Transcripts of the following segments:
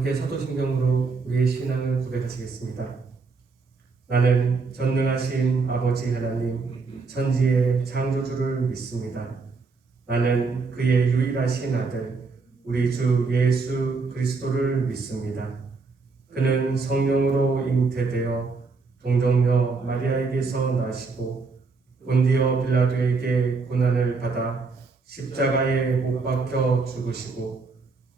함께 사도신경으로 우리의 신앙을 고백하시겠습니다. 나는 전능하신 아버지 하나님 천지의 창조주를 믿습니다. 나는 그의 유일하신 아들 우리 주 예수 그리스도를 믿습니다. 그는 성령으로 잉태되어 동정녀 마리아에게서 나시고 본디오 빌라도에게 고난을 받아 십자가에 못 박혀 죽으시고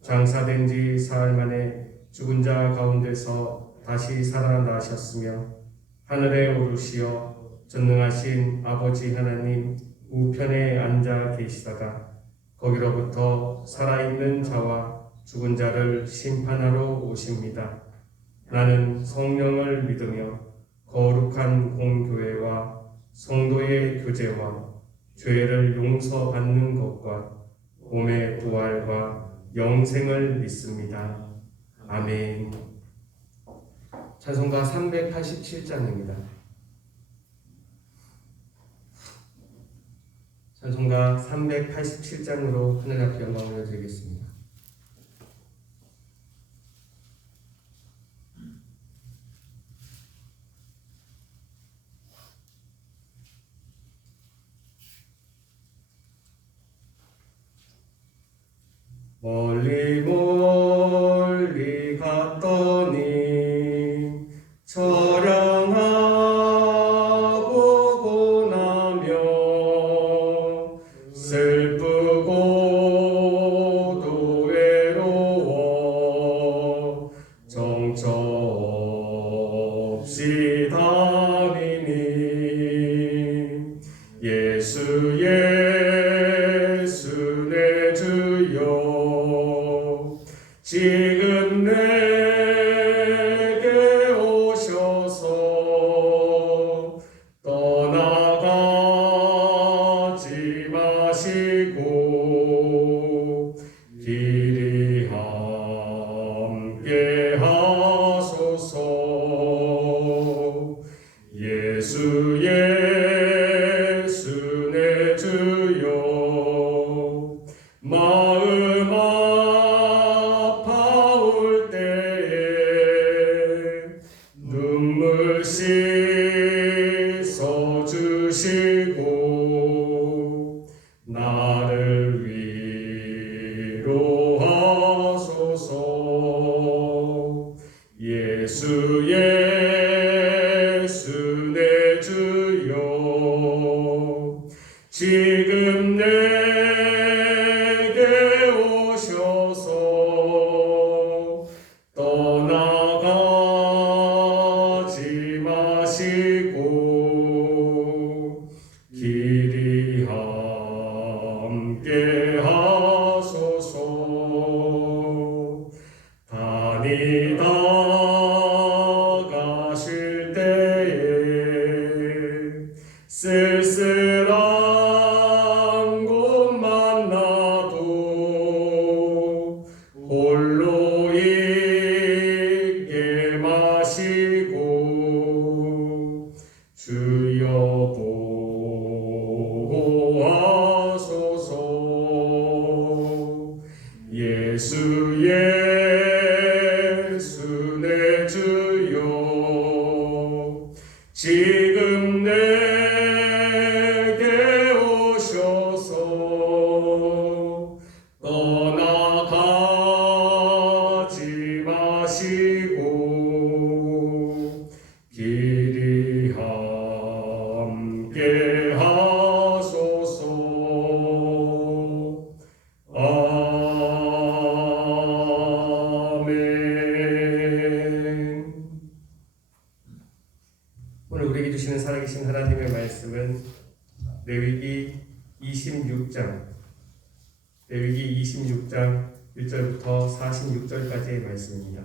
장사된 지 사흘 만에 죽은 자 가운데서 다시 살아나셨으며 하늘에 오르시어 전능하신 아버지 하나님 우편에 앉아 계시다가 거기로부터 살아있는 자와 죽은 자를 심판하러 오십니다. 나는 성령을 믿으며 거룩한 공교회와 성도의 교제와 죄를 용서받는 것과 몸의 부활과 영생을 믿습니다. 아멘. 찬송가 387장입니다. 찬송가 387장으로 하늘 앞에 영광을 올려드리겠습니다. 멀리 멀리 갔더니 처량하고 고나며 슬프고도 외로워 정처 없이 다니니 예수 내 주여 지금 내게 오셔서 떠나가지 마시고 길이 함께 하소서. 예수 내 주여 마음 아파올 때에 눈물 씻어주시고 나를 위로하소서. 예수 내 주여 지금 내게 오셔서 떠나가지 마시고 길이 함께 하소서. 다니다 가실 때에 쓸쓸한 곳 만나도 홀로 있게 마시고 주여 보호하소서. 예수 내 주여 지금 내게 오셔서 떠나가지 마시고 길이 함께 하소서. 아멘. 오늘 우리에게 주시는 살아계신 하나님의 말씀은 레위기 26장 1절부터 46절까지의 말씀입니다.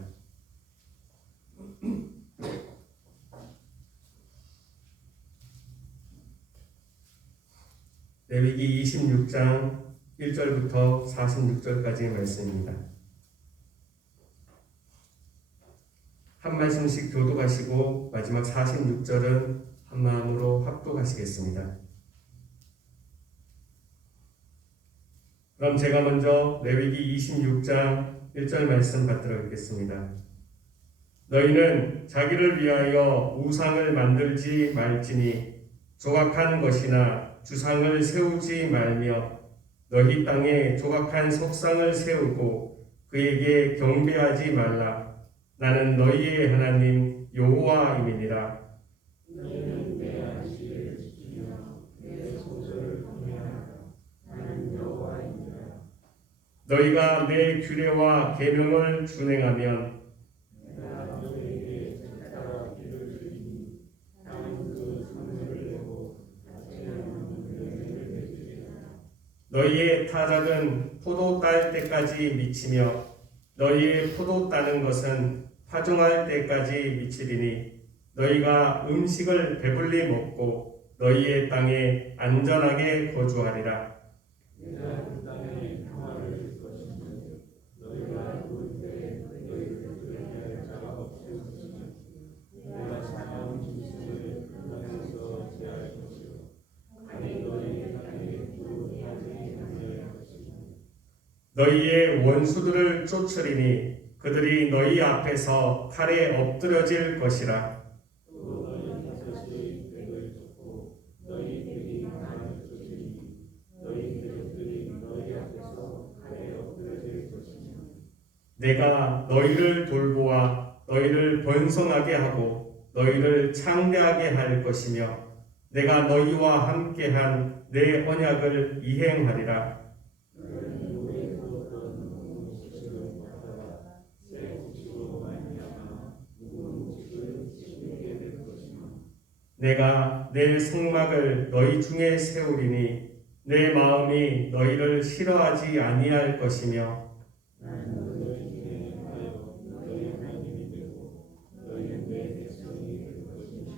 레위기 26장 1절부터 46절까지의 말씀입니다. 한 말씀씩 교독하시고 마지막 46절은 한 마음으로 합독하시겠습니다. 그럼 제가 먼저 레위기 26장 1절 말씀 받들어 읽겠습니다. 너희는 자기를 위하여 우상을 만들지 말지니 조각한 것이나 주상을 세우지 말며 너희 땅에 조각한 석상을 세우고 그에게 경배하지 말라. 나는 너희의 하나님 여호와임이니라. 너희는 내 안식일을 지키며 내 소절을 경외하라. 나는 여호와이니라. 너희가 내 규례와 계명을 준행하면 내가 너희에게 작다가 기를 주리니 나는 그 상을 내고 다채로운 열매를 맺으리라. 너희의 타작은 포도 딸 때까지 미치며 너희의 포도 따는 것은 파종할 때까지 미치리니 너희가 음식을 배불리 먹고 너희의 땅에 안전하게 거주하리라. 내가 그 땅에 평화를 줄 것이니 너희가 볼 때 너희를 두려워할 자가 없을 것이며 내가 사나운 짐승을 그 땅에서 제할 것이요 아니 너희의 땅에 두루하지 아니할 것이며 너희의 원수들을 쫓으리니 그들이 너희 앞에서 칼에 엎드려질 것이라. 또 너희 다섯이 백을 쫓고 너희 백이 하나를 쫓으니 너희 대적들이 너희 앞에서 칼에 엎드려질 것이며 내가 너희를 돌보아 너희를 번성하게 하고 너희를 창대하게 할 것이며 내가 너희와 함께한 내 언약을 이행하리라. 너희는 노에 두었던 묵은 곡식을 받다가 새 곡식으로 말미암아 묵은 곡식을 씹게 될 것이며 내가 내 성막을 너희 중에 세우리니 내 마음이 너희를 싫어하지 아니할 것이며 나는 너희 중에 하여 너희 하나님이 되고 너희는 내 백성이 될 것이니라.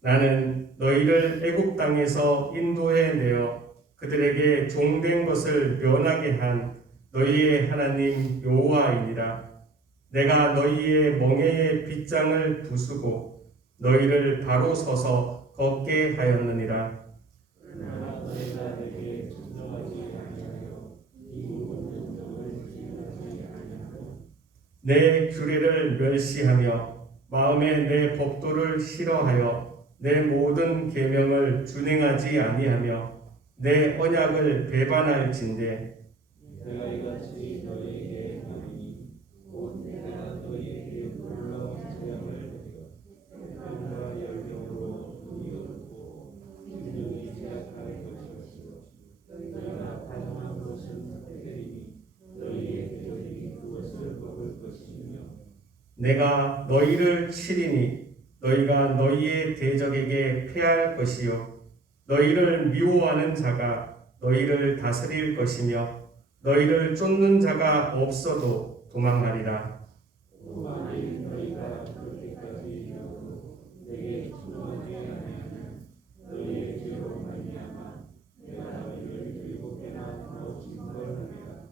나는 너희를 애굽 땅에서 인도해 내어 그들에게 종된 것을 면하게 한 너희의 하나님 여호와이니라. 내가 너희의 멍에의 빗장을 부수고 너희를 바로 서서 걷게 하였느니라. 그러나 너희가 내게 순종하지 아니하여 이 묵은 정령을 지키지 아니하고 내 규례를 멸시하며 마음에 내 법도를 싫어하여 내 모든 계명을 준행하지 아니하며 내 언약을 배반할진대 내가 이같이 너희에게 하노니 곧 내가 너희에게 놀라운 재앙을 내려 태평과 열병으로 눈이 어둡고 심령이 쇠약할 것이요 너희가 반응한 것은 회개이니 너희의 대적이 그것을 먹을 것이며 내가 너희를 치리니 너희가 너희의 대적에게 패할 것이요 너희를 미워하는 자가 너희를 다스릴 것이며 너희를 쫓는 자가 없어도 도망하리라. 또 만일 너희가 그렇게까지 이르고 내게 순종하지 아니하면 너희의 죄로 말미암아 내가 너희를 7배나 더 징벌하리라.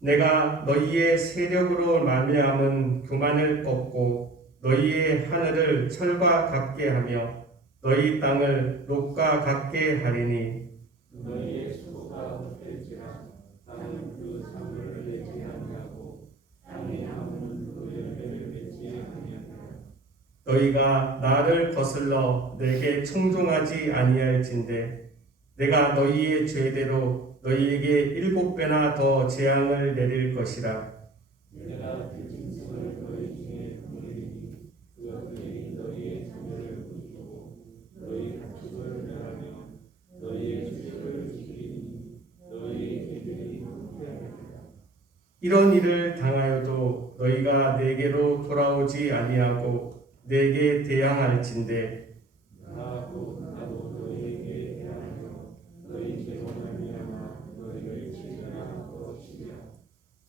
내가 너희의 세력으로 말미암은 교만을 꺾고 너희의 하늘을 철과 같게 하며 너희 땅을 녹과 같게 하리니 너희의 수고가 헛될지라 땅은 그 상을 내지 아니하고 땅의 나무는 그 열매를 맺지 아니하리라. 너희가 나를 거슬러 내게 청종하지 아니할진대 내가 너희의 죄대로 너희에게 7배나 더 재앙을 내릴 것이라. 내가 그 짐승을 너희 중에 보내리니 그것들이 너희의 자녀를 부수고 너희 가축을 멸하며 너희의 수식을 지키리니 너희의 개들이 후퇴하리라. 이런 일을 당하여도 너희가 내게로 돌아오지 아니하고 내게 대항할진대 나하고 나도 너희에게 대하여 너희 죄로 말미암아 너희를 칠거나 거치리라.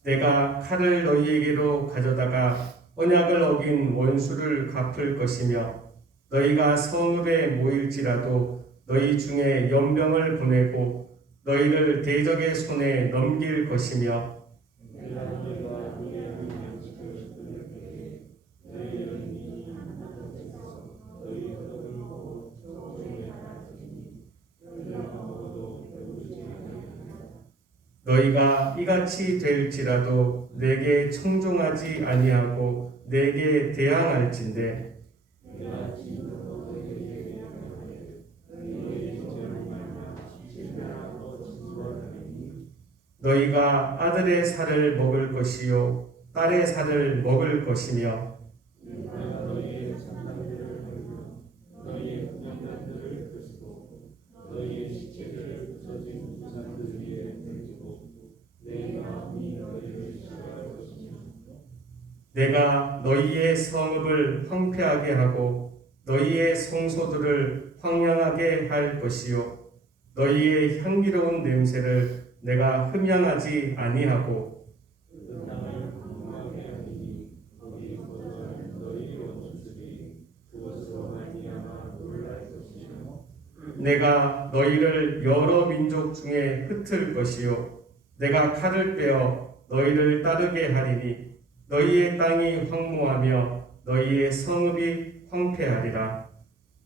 내가 칼을 너희에게로 가져다가 언약을 어긴 원수를 갚을 것이며 너희가 성읍에 모일지라도 너희 중에 연병을 보내고 너희를 대적의 손에 넘길 것이며 내가 너희가 노예하는 양식을 끊을 때에 너희는 이 곳에서 너희 덕을 보고 초조해 하리니 너희가 먹어도 배부르지 아니하리라. 너희가 이같이 될지라도 내게 청종하지 아니하고 내게 대항할진대 내가 진노로 너희에게 명하되 너희의 죄로 말미암아 실패하고 진노하리니 너희가 아들의 살을 먹을 것이요 딸의 살을 먹을 것이며 내가 너희의 산당들을 버리며 너희의 분향단들을 부수고 너희의 시체들을 부서진 부산들 위에 던지고 내 마음이 너희를 싫어할 것이며 내가 너희의 성읍을 황폐하게 하고 너희의 성소들을 황량하게 할 것이요 너희의 향기로운 냄새를 내가 흠양하지 아니하고 그 땅을 궁금하게 하리니 거기 거주하는 너희 원수들이 그것으로 말미암아 놀랄 것이며 내가 너희를 여러 민족 중에 흩을 것이요 내가 칼을 빼어 너희를 따르게 하리니 너희의 땅이 황무하며 너희의 성읍이 황폐하리라.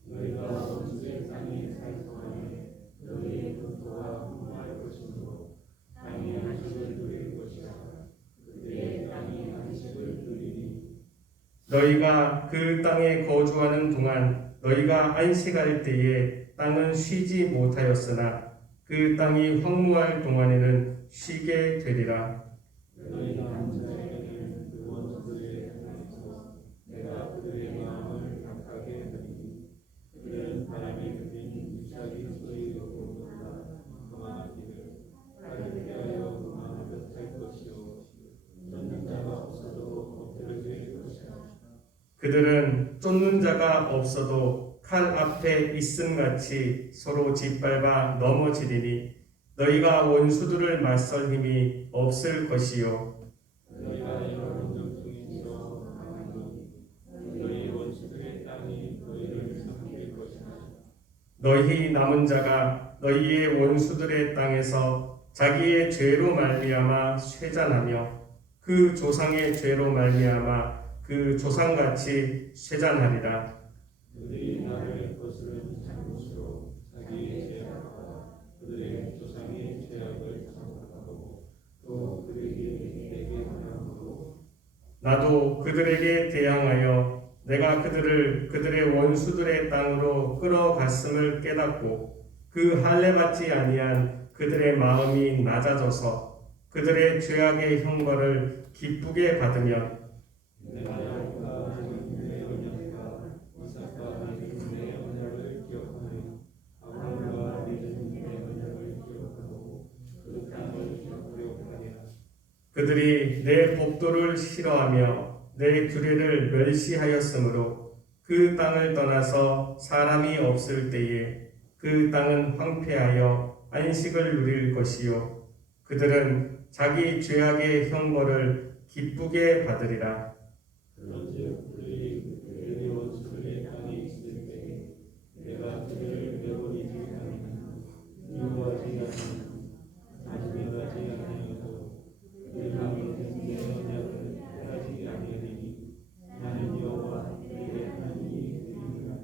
너희가 원수의 땅에 살 동안에 너희의 국토가 흥할 것이므로 땅의 안식을 누릴 것이라 그들의 땅의 안식을 누리니 너희가 그 땅에 거주하는 동안 너희가 안식할 때에 땅은 쉬지 못하였으나 그 땅이 황무할 동안에는 쉬게 되리라. 너희가 앉아있는 그 원수들의 땅에서 내가 그들의 마음을 약하게 하리니 그들은 바람에 그린 유사기 소리로 놀라 도망하기를 칼을 피하여 도망을 못할 것이요 쫓는 자가 없어도 엎드려질 것이라 그들은 쫓는 자가 없어도 칼 앞에 있음같이 서로 짓밟아 넘어지리니 너희가 원수들을 맞설 힘이 없을 것이요 너희가 여러 민족 중에서 강하니 너희 원수들의 땅이 너희를 삼킬 것이라 너희 남은 자가 너희의 원수들의 땅에서 자기의 죄로 말미암아 쇠잔하며 그 조상의 죄로 말미암아 그 조상같이 쇠잔하리라. 그들이 나를 거스른 잘못으로 자기의 죄악과 그들의 조상의 죄악을 생각하고 또 그들에게 대항함으로 나도 그들에게 대항하여 내가 그들을 그들의 원수들의 땅으로 끌어갔음을 깨닫고 그 할례받지 아니한 그들의 마음이 낮아져서 그들의 죄악의 형벌을 기쁘게 받으면 내가 야곱과 내 언약과 이삭과 내 언약을 기억하며 아브라함과 내 언약을 기억하고 그 땅을 기억하려 하리라 그들이 내 법도를 싫어하며 내 규례를 멸시하였으므로 그 땅을 떠나서 사람이 없을 때에 그 땅은 황폐하여 안식을 누릴 것이요 그들은 자기 죄악의 형벌을 기쁘게 받으리라. 그런즉 그들이 그들의 원수들의 땅에 있을 때에 내가 그들을 내버리지 아니하며 미워하지 아니하며 단죄하지 아니하고 그들 가운데 내 언약을 해하지 아니하리니 나는 여호와 그들의 하나님이 되리라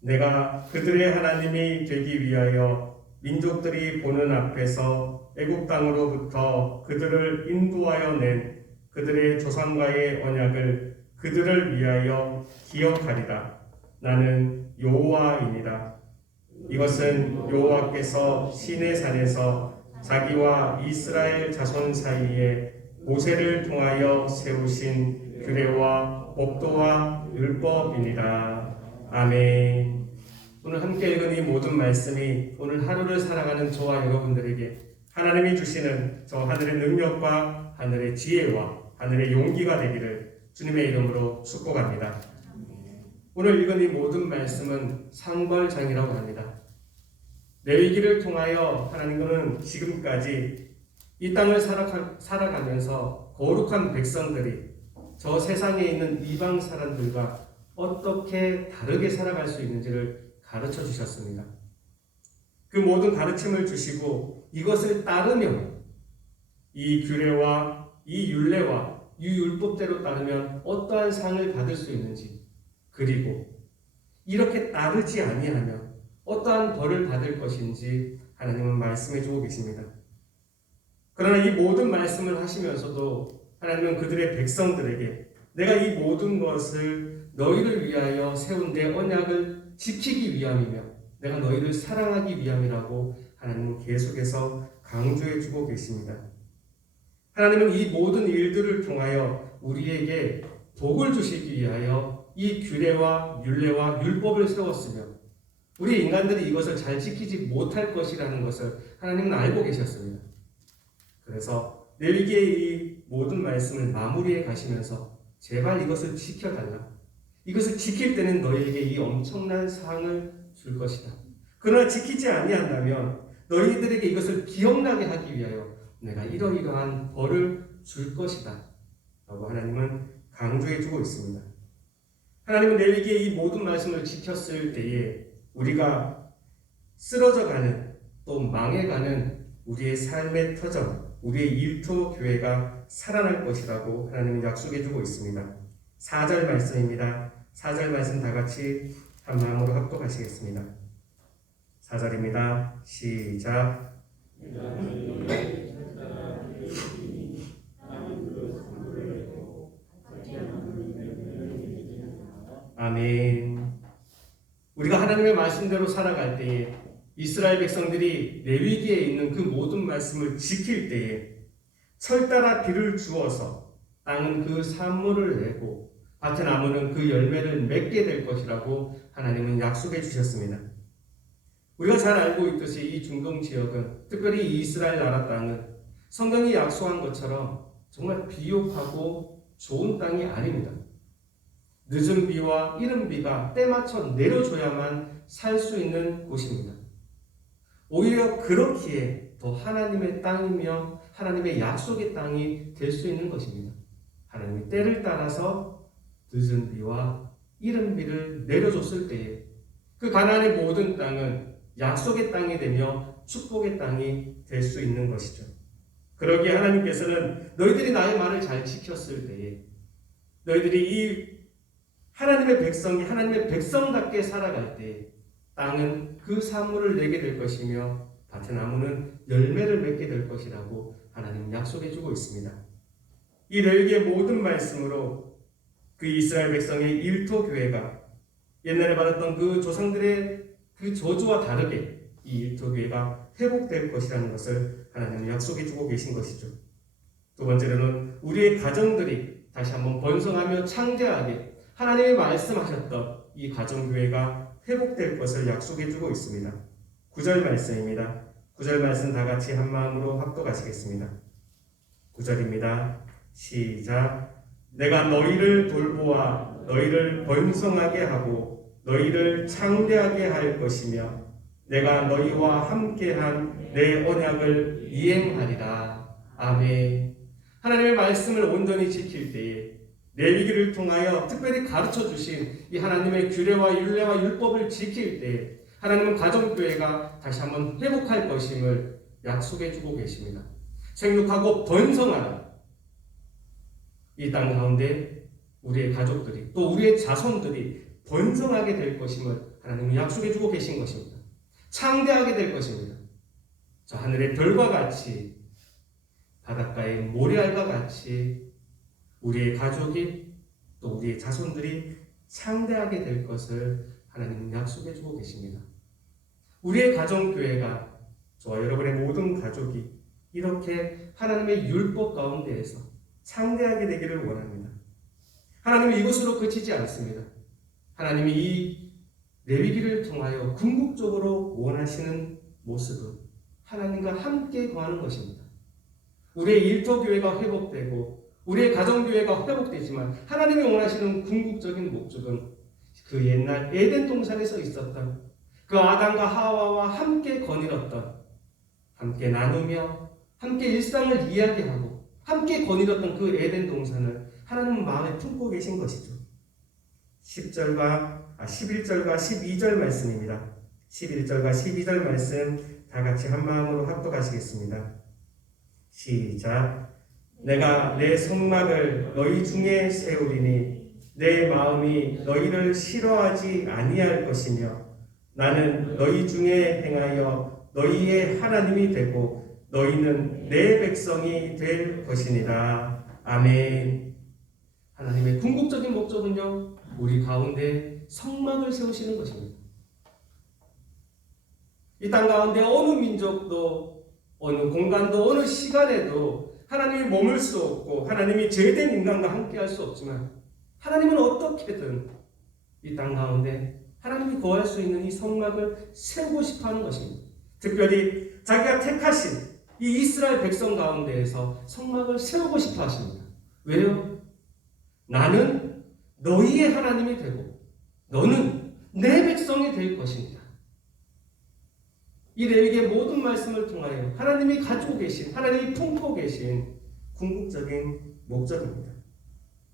내가 그들의 하나님이 되기 위하여 민족들이 보는 앞에서 애국 땅으로부터 그들을 인도하여 낸 그들의 조상과의 언약을 그들을 위하여 기억하리라. 나는 여호와이니라. 이것은 여호와께서 시내산에서 자기와 이스라엘 자손 사이에 모세를 통하여 세우신 규례와 법도와 율법이니라. 아멘. 오늘 함께 읽은 이 모든 말씀이 오늘 하루를 살아가는 저와 여러분들에게 하나님이 주시는 저 하늘의 능력과 하늘의 지혜와 하늘의 용기가 되기를 주님의 이름으로 축복합니다. 오늘 읽은 이 모든 말씀은 상벌장이라고 합니다. 레위기를 통하여 하나님은 지금까지 이 땅을 살아가면서 거룩한 백성들이 저 세상에 있는 이방 사람들과 어떻게 다르게 살아갈 수 있는지를 가르쳐 주셨습니다. 그 모든 가르침을 주시고 이것을 따르면 이 규례와 이 율례와 이 율법대로 따르면 어떠한 상을 받을 수 있는지, 그리고 이렇게 따르지 아니하면 어떠한 벌을 받을 것인지 하나님은 말씀해 주고 계십니다. 그러나 이 모든 말씀을 하시면서도 하나님은 그들의 백성들에게 내가 이 모든 것을 너희를 위하여 세운 내 언약을 지키기 위함이며 내가 너희를 사랑하기 위함이라고 하나님은 계속해서 강조해주고 계십니다. 하나님은 이 모든 일들을 통하여 우리에게 복을 주시기 위하여 이 규례와 율례와 율법을 세웠으며 우리 인간들이 이것을 잘 지키지 못할 것이라는 것을 하나님은 알고 계셨습니다. 그래서 레위기의 이 모든 말씀을 마무리해 가시면서 제발 이것을 지켜달라. 이것을 지킬 때는 너희에게 이 엄청난 상을 줄 것이다. 그러나 지키지 아니한다면 너희들에게 이것을 기억나게 하기 위하여 내가 이러이러한 벌을 줄 것이다. 라고 하나님은 강조해주고 있습니다. 하나님은 레위기의 이 모든 말씀을 지켰을 때에 우리가 쓰러져가는 또 망해가는 우리의 삶의 터전, 우리의 일터 교회가 살아날 것이라고 하나님은 약속해주고 있습니다. 4절 말씀입니다. 4절 말씀 다 같이 한 마음으로 합독하시겠습니다. 4절입니다. 시작. 아멘. 우리가 하나님의 말씀대로 살아갈 때에 이스라엘 백성들이 레위기에 있는 그 모든 말씀을 지킬 때에 철따라 비를 주어서 땅은 그 산물을 내고 밭의 나무는 그 열매를 맺게 될 것이라고 하나님은 약속해 주셨습니다. 우리가 잘 알고 있듯이 이 중동 지역은 특별히 이 이스라엘 나라 땅은 성경이 약속한 것처럼 정말 비옥하고 좋은 땅이 아닙니다. 늦은 비와 이른 비가 때맞춰 내려줘야만 살 수 있는 곳입니다. 오히려 그렇기에 더 하나님의 땅이며 하나님의 약속의 땅이 될 수 있는 것입니다. 하나님이 때를 따라서 늦은 비와 이른 비를 내려줬을 때에 그 가나안의 모든 땅은 약속의 땅이 되며 축복의 땅이 될 수 있는 것이죠. 그러기에 하나님께서는 너희들이 나의 말을 잘 지켰을 때에 너희들이 이 하나님의 백성이 하나님의 백성답게 살아갈 때 땅은 그 산물을 내게 될 것이며 밭의 나무는 열매를 맺게 될 것이라고 하나님은 약속해 주고 있습니다. 이 레위기의 모든 말씀으로 그 이스라엘 백성의 일터 교회가 옛날에 받았던 그 조상들의 그 저주와 다르게 이 일터 교회가 회복될 것이라는 것을 하나님은 약속해 주고 계신 것이죠. 두 번째로는 우리의 가정들이 다시 한번 번성하며 창대하게 하나님이 말씀하셨던 이 가정교회가 회복될 것을 약속해주고 있습니다. 9절 말씀입니다. 9절 말씀 다 같이 한 마음으로 합독하시겠습니다. 9절입니다. 시작. 내가 너희를 돌보아 너희를 번성하게 하고 너희를 창대하게 할 것이며 내가 너희와 함께한 내 언약을 이행하리라. 아멘. 하나님의 말씀을 온전히 지킬 때에 레위기를 통하여 특별히 가르쳐 주신 이 하나님의 규례와 율례와 율법을 지킬 때 하나님은 가정교회가 다시 한번 회복할 것임을 약속해 주고 계십니다. 생육하고 번성하라. 이 땅 가운데 우리의 가족들이 또 우리의 자손들이 번성하게 될 것임을 하나님은 약속해 주고 계신 것입니다. 창대하게 될 것입니다. 저 하늘의 별과 같이 바닷가의 모래알과 같이 우리의 가족이 또 우리의 자손들이 창대하게 될 것을 하나님은 약속해 주고 계십니다. 우리의 가정교회가 저와 여러분의 모든 가족이 이렇게 하나님의 율법 가운데에서 창대하게 되기를 원합니다. 하나님은 이것으로 그치지 않습니다. 하나님이 이 레위기를 통하여 궁극적으로 원하시는 모습은 하나님과 함께 거하는 것입니다. 우리의 일터교회가 회복되고 우리의 가정교회가 회복되지만 하나님이 원하시는 궁극적인 목적은 그 옛날 에덴 동산에서 있었던 그 아담과 하와와 함께 거닐었던 함께 나누며 함께 일상을 이야기하고 함께 거닐었던 그 에덴 동산을 하나님은 마음에 품고 계신 것이죠. 11절과 12절 말씀입니다. 11절과 12절 말씀 다 같이 한 마음으로 합독하시겠습니다. 시작. 내가 내 성막을 너희 중에 세우리니 내 마음이 너희를 싫어하지 아니할 것이며 나는 너희 중에 행하여 너희의 하나님이 되고 너희는 내 백성이 될 것이니라. 아멘. 하나님의 궁극적인 목적은요, 우리 가운데 성막을 세우시는 것입니다. 이 땅 가운데 어느 민족도, 어느 공간도, 어느 시간에도 하나님이 머물 수 없고 하나님이 죄된 인간과 함께 할 수 없지만, 하나님은 어떻게든 이 땅 가운데 하나님이 거할 수 있는 이 성막을 세우고 싶어 하는 것입니다. 특별히 자기가 택하신 이 이스라엘 백성 가운데에서 성막을 세우고 싶어 하십니다. 왜요? 나는 너희의 하나님이 되고 너는 내 백성이 될 것입니다. 이 레위기의 모든 말씀을 통하여 하나님이 가지고 계신, 하나님이 품고 계신 궁극적인 목적입니다.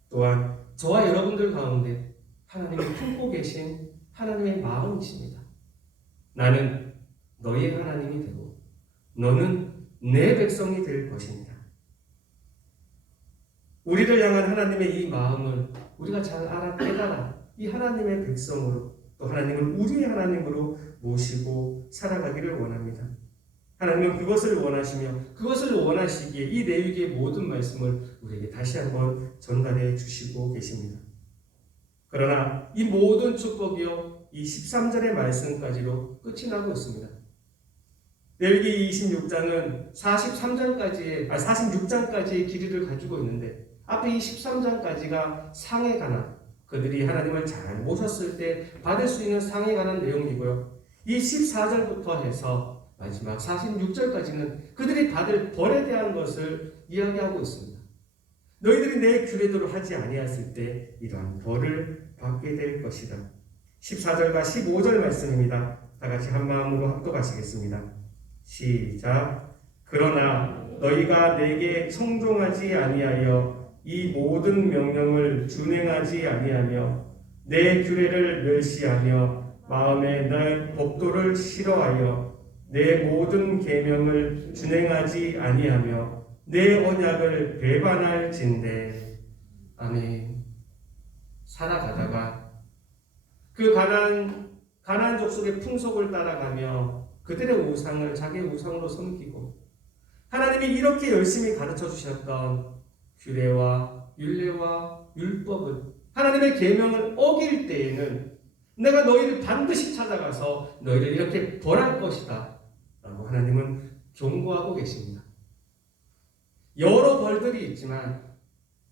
또한 저와 여러분들 가운데 하나님이 품고 계신 하나님의 마음이십니다. 나는 너희의 하나님이 되고 너는 내 백성이 될 것입니다. 우리를 향한 하나님의 이 마음을 우리가 잘 알아 깨달아 이 하나님의 백성으로, 또 하나님을 우리의 하나님으로 모시고 살아가기를 원합니다. 하나님은 그것을 원하시며 그것을 원하시기에 이 레위기의 모든 말씀을 우리에게 다시 한번 전달해 주시고 계십니다. 그러나 이 모든 축복이요, 이 13절의 말씀까지로 끝이 나고 있습니다. 레위기 26장은 46장까지의 길이를 가지고 있는데, 앞에 이 13장까지가 상에 관한, 그들이 하나님을 잘 모셨을 때 받을 수 있는 상에 관한 내용이고요. 이 14절부터 해서 마지막 46절까지는 그들이 받을 벌에 대한 것을 이야기하고 있습니다. 너희들이 내 규례대로 하지 아니하였을 때 이러한 벌을 받게 될 것이다. 14절과 15절 말씀입니다. 다 같이 한 마음으로 합독하시겠습니다. 시작. 그러나 너희가 내게 청종하지 아니하여 이 모든 명령을 준행하지 아니하며 내 규례를 멸시하며 마음에 내 법도를 싫어하여 내 모든 계명을 준행하지 아니하며 내 언약을 배반할진대. 아멘. 살아가다가 그 가나안 족속의 풍속을 따라가며 그들의 우상을 자기의 우상으로 섬기고, 하나님이 이렇게 열심히 가르쳐 주셨던 규례와 율례와 율법을, 하나님의 계명을 어길 때에는 내가 너희를 반드시 찾아가서 너희를 이렇게 벌할 것이다 라고 하나님은 경고하고 계십니다. 여러 벌들이 있지만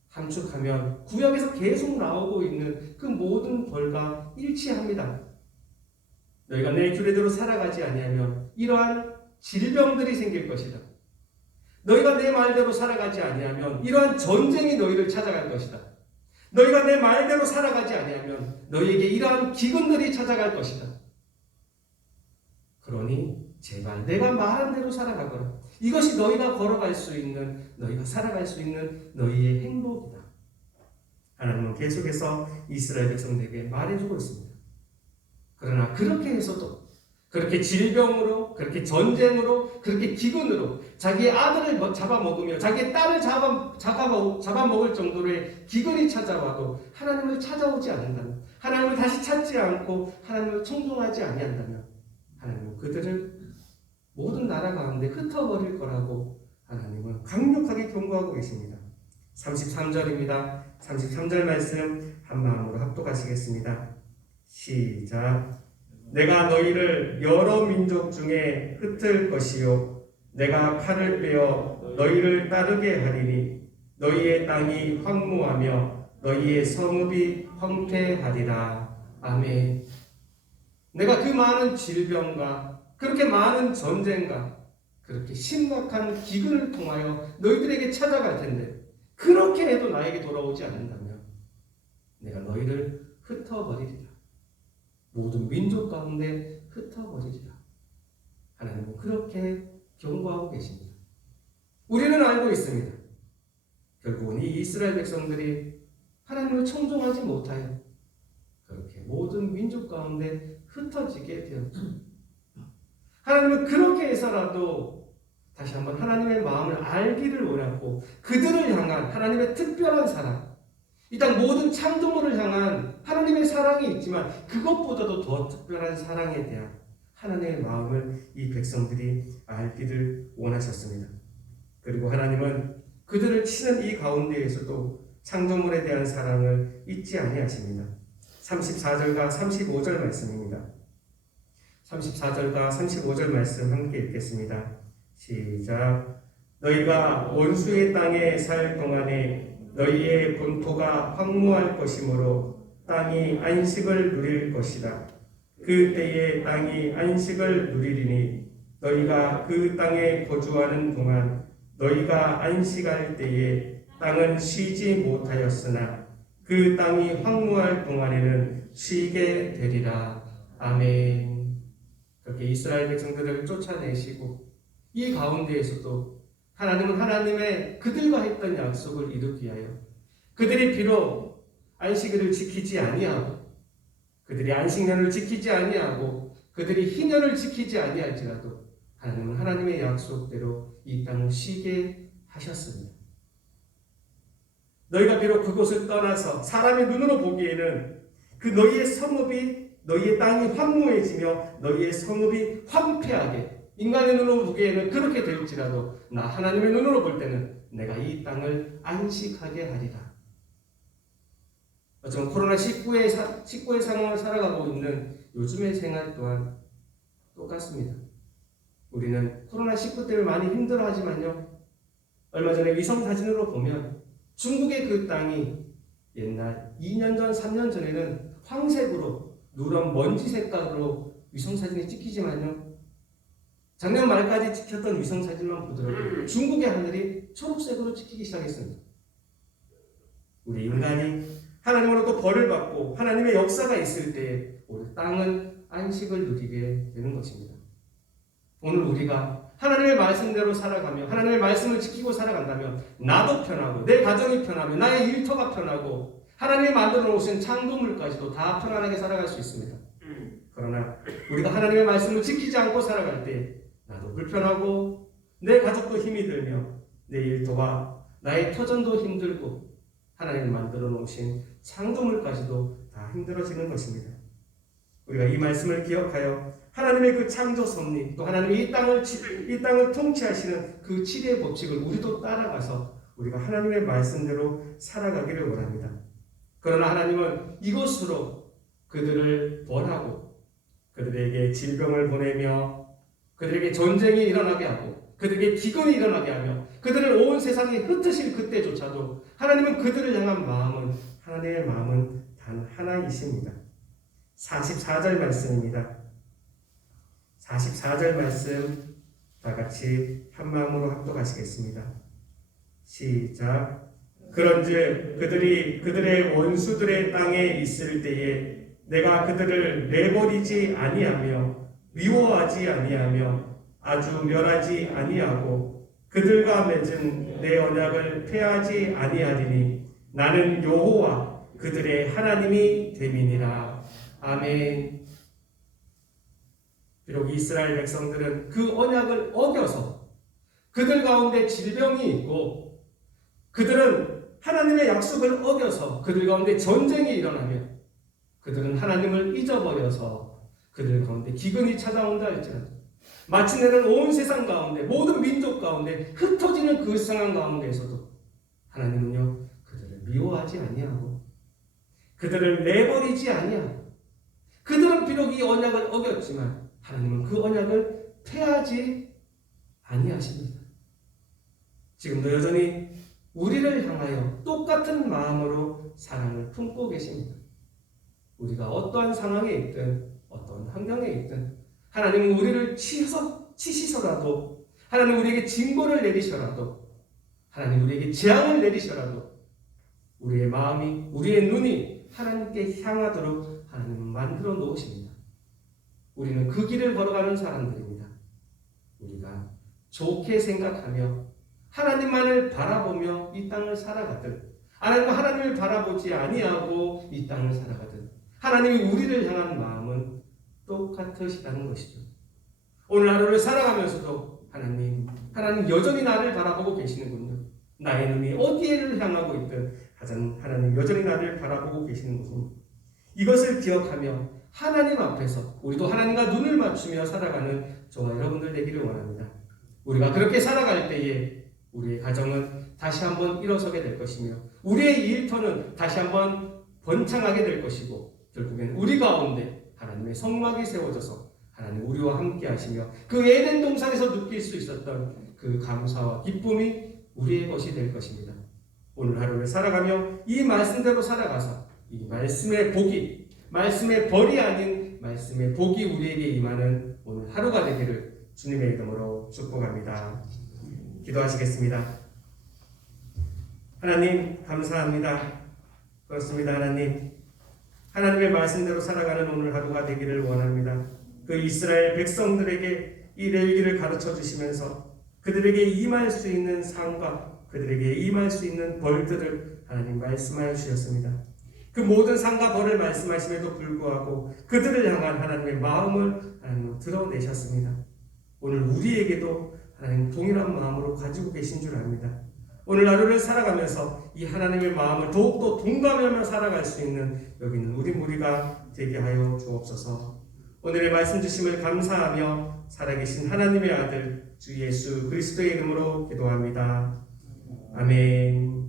함축하면 구약에서 계속 나오고 있는 그 모든 벌과 일치합니다. 너희가 내 규례대로 살아가지 아니하면 이러한 질병들이 생길 것이다. 너희가 내 말대로 살아가지 아니하면 이러한 전쟁이 너희를 찾아갈 것이다. 너희가 내 말대로 살아가지 아니하면 너희에게 이러한 기근들이 찾아갈 것이다. 그러니 제발 내가 말한 대로 살아가거라. 이것이 너희가 걸어갈 수 있는, 너희가 살아갈 수 있는 너희의 행복이다. 하나님은 계속해서 이스라엘 백성들에게 말해주고 있습니다. 그러나 그렇게 해서도, 그렇게 질병으로, 그렇게 전쟁으로, 그렇게 기근으로 자기의 아들을 잡아먹으며 자기의 딸을 잡아먹을 정도의 기근이 찾아와도 하나님을 찾아오지 않는다면, 하나님을 다시 찾지 않고 하나님을 청종하지 아니한다면 하나님은 그들을 모든 나라 가운데 흩어버릴 거라고 하나님은 강력하게 경고하고 계십니다. 33절입니다. 33절 말씀 한 마음으로 합독하시겠습니다. 시작. 내가 너희를 여러 민족 중에 흩을 것이요 내가 칼을 빼어 너희를 따르게 하리니 너희의 땅이 황무하며 너희의 성읍이 황폐하리라. 아멘. 내가 그 많은 질병과 그렇게 많은 전쟁과 그렇게 심각한 기근을 통하여 너희들에게 찾아갈 텐데, 그렇게 해도 나에게 돌아오지 않는다면 내가 너희를 흩어버리리라. 모든 민족 가운데 흩어버리리라. 하나님은 그렇게 경고하고 계십니다. 우리는 알고 있습니다. 결국은 이 이스라엘 백성들이 하나님을 청종하지 못하여 그렇게 모든 민족 가운데 흩어지게 되었죠. 하나님은 그렇게 해서라도 다시 한번 하나님의 마음을 알기를 원하고 그들을 향한 하나님의 특별한 사랑, 이 땅 모든 창조물을 향한 하나님의 사랑이 있지만 그것보다도 더 특별한 사랑에 대한 하나님의 마음을 이 백성들이 알기를 원하셨습니다. 그리고 하나님은 그들을 치는 이 가운데에서도 창조물에 대한 사랑을 잊지 아니하십니다. 34절과 35절 말씀입니다. 34절과 35절 말씀 함께 읽겠습니다. 시작. 너희가 원수의 땅에 살 동안에 너희의 본토가 황무할 것이므로 땅이 안식을 누릴 것이다. 그 때에 땅이 안식을 누리리니 너희가 그 땅에 거주하는 동안 너희가 안식할 때에 땅은 쉬지 못하였으나 그 땅이 황무할 동안에는 쉬게 되리라. 아멘. 그렇게 이스라엘 백성들을 쫓아내시고 이 가운데에서도 하나님은 하나님의 그들과 했던 약속을 이루기 위하여 그들이 비록 안식일을 지키지 아니하고 그들이 안식년을 지키지 아니하고 그들이 희년을 지키지 아니할지라도 하나님은 하나님의 약속대로 이 땅을 쉬게 하셨습니다. 너희가 비록 그곳을 떠나서 사람의 눈으로 보기에는 그 너희의 성읍이 너희의 땅이 황무해지며 너희의 성읍이 황폐하게 인간의 눈으로 보기에는 그렇게 될지라도 나 하나님의 눈으로 볼 때는 내가 이 땅을 안식하게 하리라. 어쩌면 코로나19의 상황을 살아가고 있는 요즘의 생활 또한 똑같습니다. 우리는 코로나19 때문에 많이 힘들어하지만요. 얼마 전에 위성사진으로 보면 중국의 그 땅이 옛날 2년 전, 3년 전에는 황색으로 누런 먼지 색깔로 위성사진이 찍히지만요. 작년 말까지 찍혔던 위성사진만 보더라도 중국의 하늘이 초록색으로 찍히기 시작했습니다. 우리 인간이 하나님으로부터 벌을 받고 하나님의 역사가 있을 때에 우리 땅은 안식을 누리게 되는 것입니다. 오늘 우리가 하나님의 말씀대로 살아가며 하나님의 말씀을 지키고 살아간다면 나도 편하고 내 가정이 편하며 나의 일터가 편하고 하나님이 만들어 놓으신 창조물까지도 다 편안하게 살아갈 수 있습니다. 그러나 우리가 하나님의 말씀을 지키지 않고 살아갈 때 나도 불편하고 내 가족도 힘이 들며 내 일터와 나의 터전도 힘들고 하나님이 만들어 놓으신 창조물까지도 다 힘들어지는 것입니다. 우리가 이 말씀을 기억하여 하나님의 그 창조 섭리 또 하나님이 이 땅을 통치하시는 그 치리의 법칙을 우리도 따라가서 우리가 하나님의 말씀대로 살아가기를 원합니다. 그러나 하나님은 이것으로 그들을 벌하고 그들에게 질병을 보내며 그들에게 전쟁이 일어나게 하고 그들에게 기근이 일어나게 하며 그들을 온 세상에 흩으실 그때조차도 하나님은 그들을 향한 마음은 하나님의 마음은 단 하나이십니다. 44절 말씀입니다. 44절 말씀 다 같이 한 마음으로 합독하시겠습니다. 시작. 그런즉 그들이 그들의 원수들의 땅에 있을 때에 내가 그들을 내버리지 아니하며 미워하지 아니하며 아주 멸하지 아니하고 그들과 맺은 내 언약을 폐하지 아니하리니 나는 여호와 그들의 하나님이 됨이니라. 아멘. 비록 이스라엘 백성들은 그 언약을 어겨서 그들 가운데 질병이 있고 그들은 하나님의 약속을 어겨서 그들 가운데 전쟁이 일어나며 그들은 하나님을 잊어버려서 그들 가운데 기근이 찾아온다 할지라도 마침내는 온 세상 가운데 모든 민족 가운데 흩어지는 그 상황 가운데에서도 하나님은요 그들을 미워하지 아니하고 그들을 내버리지 아니하고 그들은 비록 이 언약을 어겼지만 하나님은 그 언약을 폐하지 아니하십니다. 지금도 여전히 우리를 향하여 똑같은 마음으로 사랑을 품고 계십니다. 우리가 어떠한 상황에 있든 어떤 환경에 있든 하나님은 우리를 치시서라도 하나님 우리에게 징벌을 내리셔라도 하나님 우리에게 재앙을 내리셔라도 우리의 마음이 우리의 눈이 하나님께 향하도록 하나님은 만들어 놓으십니다. 우리는 그 길을 걸어가는 사람들입니다. 우리가 좋게 생각하며 하나님만을 바라보며 이 땅을 살아가듯 하나님을 바라보지 아니하고 이 땅을 살아가듯 하나님이 우리를 향한 마음은 똑같으시다는 것이죠. 오늘 하루를 살아가면서도 하나님 여전히 나를 바라보고 계시는군요. 나의 눈이 어디를 향하고 있든 하나님 여전히 나를 바라보고 계시는군요. 이것을 기억하며 하나님 앞에서 우리도 하나님과 눈을 맞추며 살아가는 저와 여러분들 되기를 원합니다. 우리가 그렇게 살아갈 때에 우리의 가정은 다시 한번 일어서게 될 것이며 우리의 일터는 다시 한번 번창하게 될 것이고 결국엔 우리 가운데 하나님의 성막이 세워져서 하나님 우리와 함께 하시며 그 에덴 동산에서 느낄 수 있었던 그 감사와 기쁨이 우리의 것이 될 것입니다. 오늘 하루를 살아가며 이 말씀대로 살아가서 이 말씀의 복이 말씀의 벌이 아닌 말씀의 복이 우리에게 임하는 오늘 하루가 되기를 주님의 이름으로 축복합니다. 기도하시겠습니다. 하나님 감사합니다. 그렇습니다. 하나님의 말씀대로 살아가는 오늘 하루가 되기를 원합니다. 그 이스라엘 백성들에게 이 레위기를 가르쳐 주시면서 그들에게 임할 수 있는 상과 그들에게 임할 수 있는 벌들을 하나님 말씀하여 주셨습니다. 그 모든 상과 벌을 말씀하심에도 불구하고 그들을 향한 하나님의 마음을 하나님 드러내셨습니다. 오늘 우리에게도 하나님 동일한 마음으로 가지고 계신 줄 압니다. 오늘 하루를 살아가면서 이 하나님의 마음을 더욱더 동감하며 살아갈 수 있는 여기 있는 우리 무리가 되게 하여 주옵소서. 오늘의 말씀 주심을 감사하며 살아계신 하나님의 아들 주 예수 그리스도의 이름으로 기도합니다. 아멘.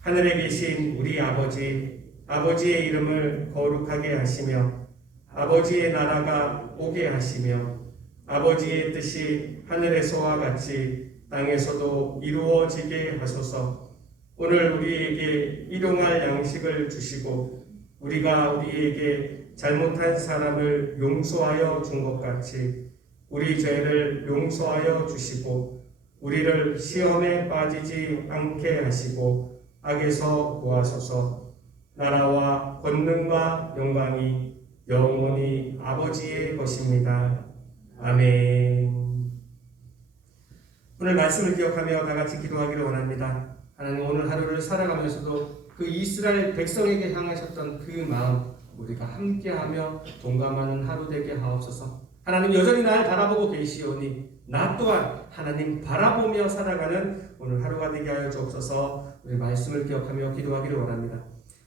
하늘에 계신 우리 아버지의 이름을 거룩하게 하시며 아버지의 나라가 오게 하시며 아버지의 뜻이 하늘에서와 같이 땅에서도 이루어지게 하소서. 오늘 우리에게 일용할 양식을 주시고 우리가 우리에게 잘못한 사람을 용서하여 준 것 같이 우리 죄를 용서하여 주시고 우리를 시험에 빠지지 않게 하시고 악에서 구하소서. 나라와 권능과 영광이 영원히 아버지의 것입니다. 아멘. 오늘 말씀을 기억하며 다 같이 기도하기를 원합니다. 하나님 오늘 하루를 살아가면서도 그 이스라엘 백성에게 향하셨던 그 마음 우리가 함께하며 동감하는 하루 되게 하옵소서. 하나님 여전히 날 바라보고 계시오니 나 또한 하나님 바라보며 살아가는 오늘 하루가 되게 하여 주옵소서. 우리 말씀을 기억하며 기도하기를 원합니다.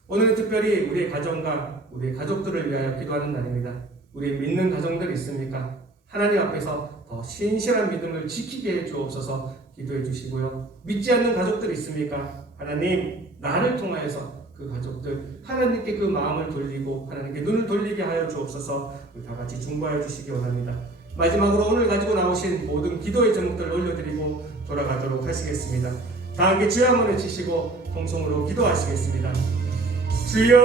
오늘은 특별히 우리의 가정과 우리의 가족들을 위하여 기도하는 날입니다. 우리 믿는 가정들 있습니까? 하나님 앞에서 더 신실한 믿음을 지키게 해 주옵소서. 기도해 주시고요. 믿지 않는 가족들 있습니까? 하나님 나를 통하여서 그 가족들 하나님께 그 마음을 돌리고 하나님께 눈을 돌리게 하여 주옵소서. 다 같이 중보하여 주시기 원합니다. 마지막으로 오늘 가지고 나오신 모든 기도의 제목들을 올려드리고 돌아가도록 하시겠습니다. 다 함께 주여 한번 외치시고 통성으로 기도하시겠습니다. 주여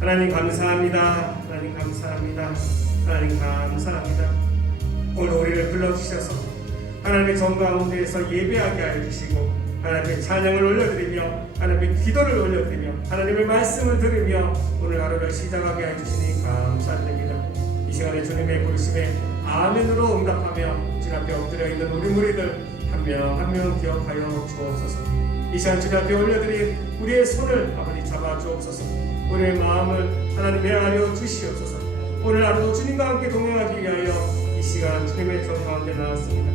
하나님 감사합니다. 하나님 감사합니다. 하나님 감사합니다. 오늘 우리를 불러주셔서 하나님의 정 가운데에서 예배하게 하여 주시고 하나님의 찬양을 올려드리며 하나님의 기도를 올려드리며 하나님의 말씀을 들으며 오늘 하루를 시작하게 해주시니 감사드립니다. 이 시간에 주님의 부르심에 아멘으로 응답하며 주 앞에 엎드려 있는 우리 무리들 한 명 한 명 기억하여 주옵소서. 이 시간 주 앞에 올려드린 우리의 손을 아버지 잡아 주옵소서. 우리의 마음을 하나님 헤아려 주시옵소서. 오늘 하루도 주님과 함께 동행하기 위하여 이 시간 주님의 정 가운데 나왔습니다.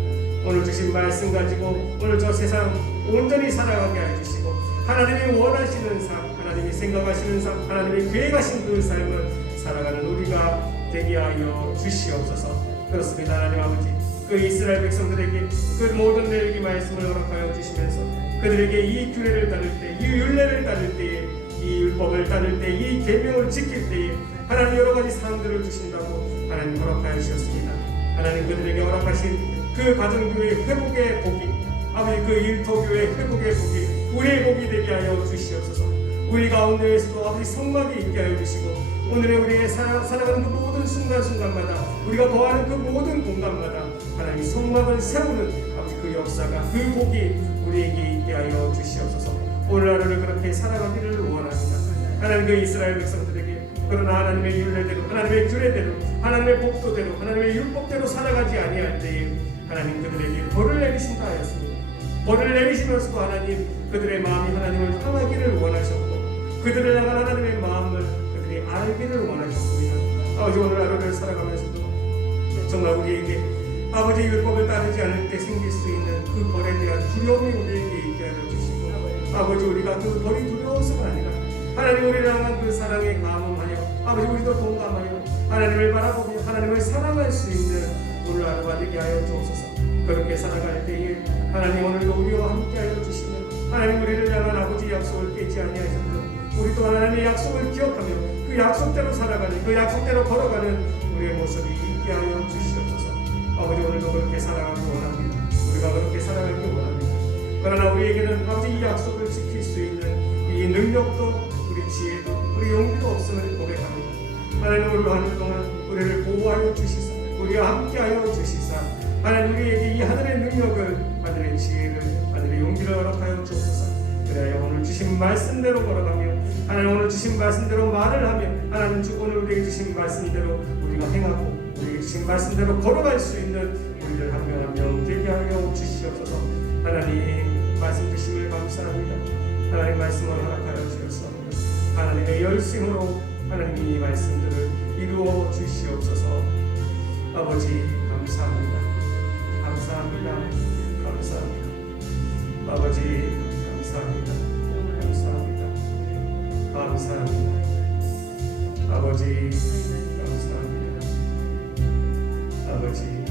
오늘 주신 말씀 가지고 오늘 저 세상 온전히 살아가게 해주시고 하나님이 원하시는 삶, 하나님이 생각하시는 삶, 하나님이 계획하신 그 삶을 살아가는 우리가 되게 하여 주시옵소서. 그렇습니다. 하나님 아버지 그 이스라엘 백성들에게 그 모든 레위기 말씀을 허락하여 주시면서 그들에게 이 규례를 따를 때, 이 율례를 따를 때에, 이 율법을 따를 때, 이 계명을 지킬 때에 하나님 여러 가지 사항들을 주신다고 하나님 허락하여 주셨습니다. 하나님 그들에게 허락하신 그 가정교회 회복의 복이 아버지 그 일터교회 회복의 복이 우리의 복이 되게 하여 주시옵소서. 우리 가운데에서도 아버지 성막이 있게 하여 주시고 오늘의 우리의 살아가는 그 모든 순간순간마다 우리가 거하는 그 모든 공간마다 하나님 성막을 세우는 아버지 그 역사가 그 복이 우리에게 있게 하여 주시옵소서. 오늘 하루를 그렇게 살아가기를 원합니다. 하나님 그 이스라엘 백성들에게 그러나 하나님의 율례대로 하나님의 규례대로 하나님의 법도대로 하나님의 율법대로 살아가지 아니할 때에 하나님 그들에게 벌을 내리신다 하였습니다. 벌을 내리시면서도 하나님 그들의 마음이 하나님을 향하기를 원하셨고 그들을 향한 하나님의 마음을 그들이 알기를 원하셨습니다. 아버지 오늘 하루를 살아가면서도 정말 우리에게 아버지의 율법을 따르지 않을 때 생길 수 있는 그 벌에 대한 두려움이 우리에게 있게 하여 주시고 아버지 우리가 그 벌이 두려워서가 아니라 하나님 우리를 향한 그 사랑에 감응하여 아버지 우리도 동감하여 하나님을 바라보며 하나님을 사랑할 수 있는 오늘 하루가 되게 하여 주옵소서. 그렇게 살아갈 때에 하나님 오늘도 우리와 함께하여 주시며 하나님 우리를 향한 아버지 약속을 깨지 아니하셨던 우리 또한 하나님의 약속을 기억하며 그 약속대로 살아가는 그 약속대로 걸어가는 우리의 모습이 있게 하여 주시옵소서. 아버지 오늘도 그렇게 살아가기 원합니다. 우리가 그렇게 살아가기 원합니다. 그러나 우리에게는 아버지 이 약속을 지킬 수 있는 이 능력도 우리 지혜도 우리 용기도 없음을 고백합니다. 하나님 오늘 하는 동안 우리를 보호하여 주시사 우리와 함께하여 주시사 하나님 우리에게 이 하늘의 능력을 하늘의 지혜를 하늘의 용기를 허락하여 주옵소서. 그래야 오늘 주신 말씀대로 걸어가며 하나님 오늘 주신 말씀대로 말을 하며 하나님 오늘 우리에게 주신 말씀대로 우리가 행하고 우리에게 주신 말씀대로 걸어갈 수 있는 우리들 한 명 한 명 되게 하여 주시옵소서. 하나님 말씀 주심을 감사합니다. 하나님 말씀을 허락하여 주셨사옵니다. 하나님의 열심으로 하나님 이 말씀들을 이루어 주시옵소서. 아버지 감사합니다. 감사합니다. 감사합니다. 아버지 감사합니다. 감사합니다. 감사합니다. 아버지 감사합니다. 아버지